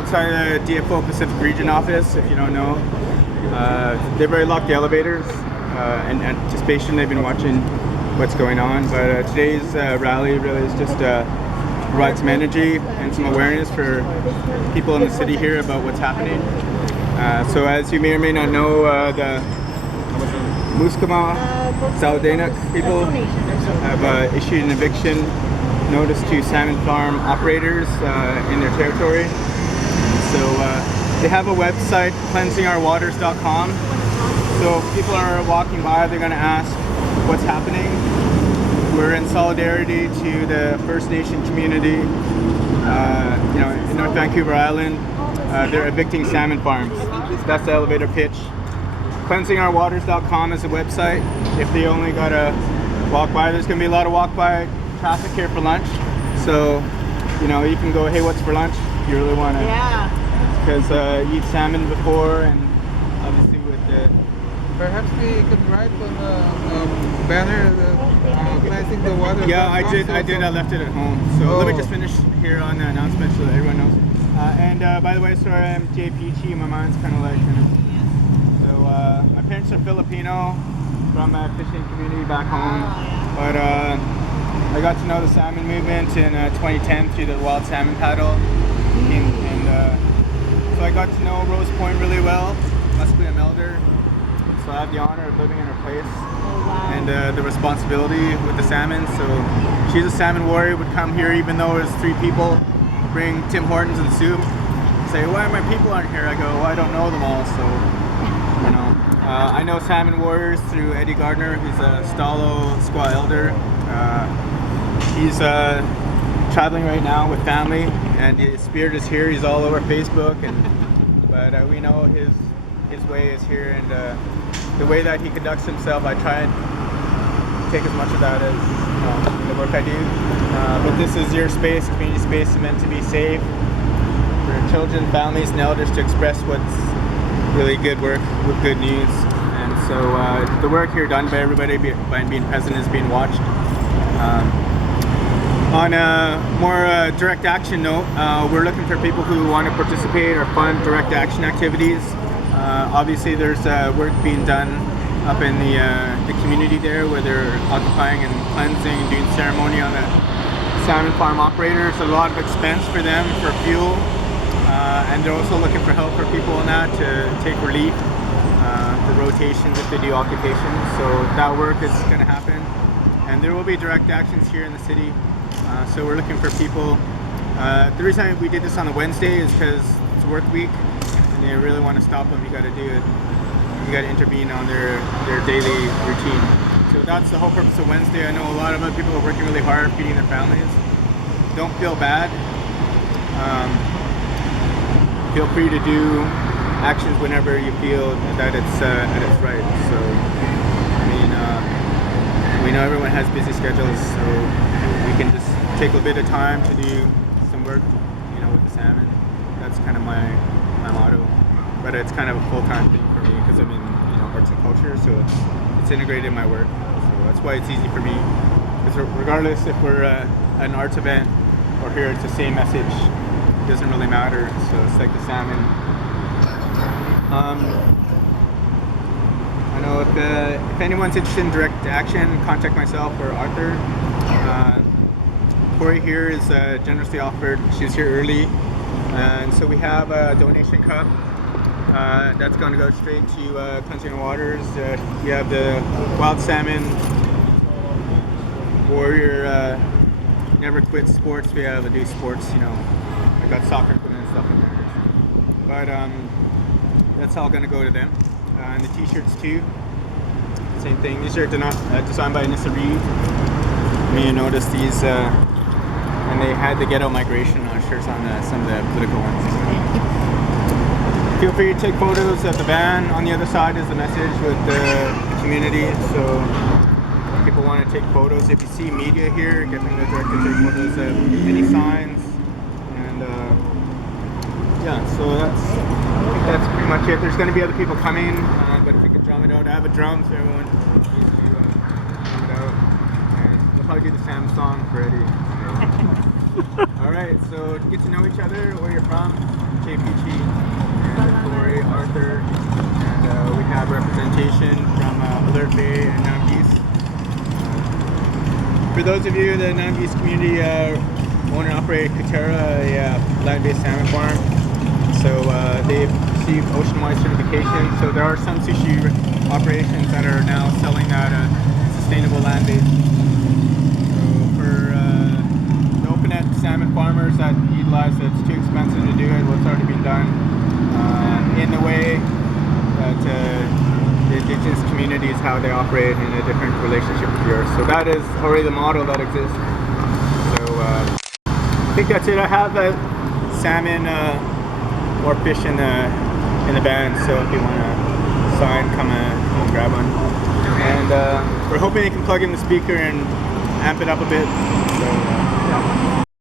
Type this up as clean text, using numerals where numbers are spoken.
outside the DFO Pacific Region office, if you don't know. They've already locked the elevators in anticipation. They've been watching what's going on. But today's rally really is just to provide some energy and some awareness for people in the city here about what's happening. So as you may or may not know, the Muskama Saldanak people have issued an eviction notice to salmon farm operators in their territory. So they have a website, cleansingourwaters.com. So if people are walking by, they're going to ask what's happening. We're in solidarity to the First Nation community, in North Vancouver Island. They're evicting salmon farms. So that's the elevator pitch. Cleansingourwaters.com is the website. If they only got to walk by, there's going to be a lot of walk by traffic here for lunch. So, you can go, hey, what's for lunch? You really want to. Yeah. Because you eat salmon before, and obviously with the. Perhaps we could write on the banner cleansing the water. Yeah, I did. I left it at home. So let me just finish here on the announcement so that everyone knows. And by the way, sorry, I'm Peachy. My mind's kind of like. So my parents are Filipino from a fishing community back home, but I got to know the salmon movement in 2010 through the wild salmon paddle, and so I got to know Rose Point really well. Musqueam Elder. So I have the honor of living in her place and the responsibility with the salmon. So she's a salmon warrior, would come here even though there's 3 people, bring Tim Hortons and soup, say, why my people aren't here? I go, well, I don't know them all, so, I know salmon warriors through Eddie Gardner. He's a Stalo Squaw Elder. He's traveling right now with family, and his spirit is here. He's all over Facebook, but we know his way is here, and the way that he conducts himself, I try and take as much of that as in the work I do. But this is your space, community space, meant to be safe for children, families, and elders to express what's really good work with good news. And so the work here done by everybody by being present is being watched. On a more direct action note, we're looking for people who want to participate or fund direct action activities. Obviously there's work being done up in the community there where they're occupying and cleansing and doing ceremony on the salmon farm operators. A lot of expense for them for fuel, and they're also looking for help for people in that to take relief for rotations if they do occupations. So that work is going to happen, and there will be direct actions here in the city. So we're looking for people. The reason we did this on a Wednesday is because it's work week. And you really want to stop them, you got to do it. You got to intervene on their daily routine. So that's the whole purpose of Wednesday. I know a lot of other people are working really hard feeding their families. Don't feel bad. Feel free to do actions whenever you feel that it's right. So we know everyone has busy schedules, so we can just take a bit of time to do some work, with the salmon. That's kind of my motto, but it's kind of a full-time thing for me because I'm in arts and culture, so it's integrated in my work. So that's why it's easy for me. Because regardless if we're at an arts event or here, it's the same message. It doesn't really matter. So it's like the salmon. I know if anyone's interested in direct action, contact myself or Arthur. Corey here is generously offered. She was here early. And so we have a donation cup that's going to go straight to Cleansing Waters. You have the Wild Salmon Warrior Never Quit Sports. We have a do sports, I got soccer equipment and stuff in there. But that's all going to go to them. And the t-shirts too, same thing. These are designed by Nissa Reed. You may notice these, and they had the ghetto migration shirts on some of the political ones. Feel free to take photos of the van. On the other side is the message with the community. So if people want to take photos. If you see media here, get them to direct to take photos of any signs. And so I think that's pretty much it. There's going to be other people coming, but if we could drum it out, I have a drum so everyone needs to drum it out. And we'll probably do the Sam song for Eddie. Alright, so get to know each other, where you're from, Peachy, and Corey, Arthur, and we have representation from Alert Bay and Namgis. For those of you in the Namgis community, own and operate Katera, a land-based salmon farm. So they've received ocean-wide certification. So there are some sushi operations that are now selling that sustainable land-based. So for the open-net salmon farmers that utilize it, it's too expensive to do it. What's already been done in the way that the indigenous communities, how they operate in a different relationship with yours. So that is already the model that exists. So I think that's it. I have a salmon or fish in the band, so if you want to sign, come and grab one. And we're hoping you can plug in the speaker and amp it up a bit. So, yeah.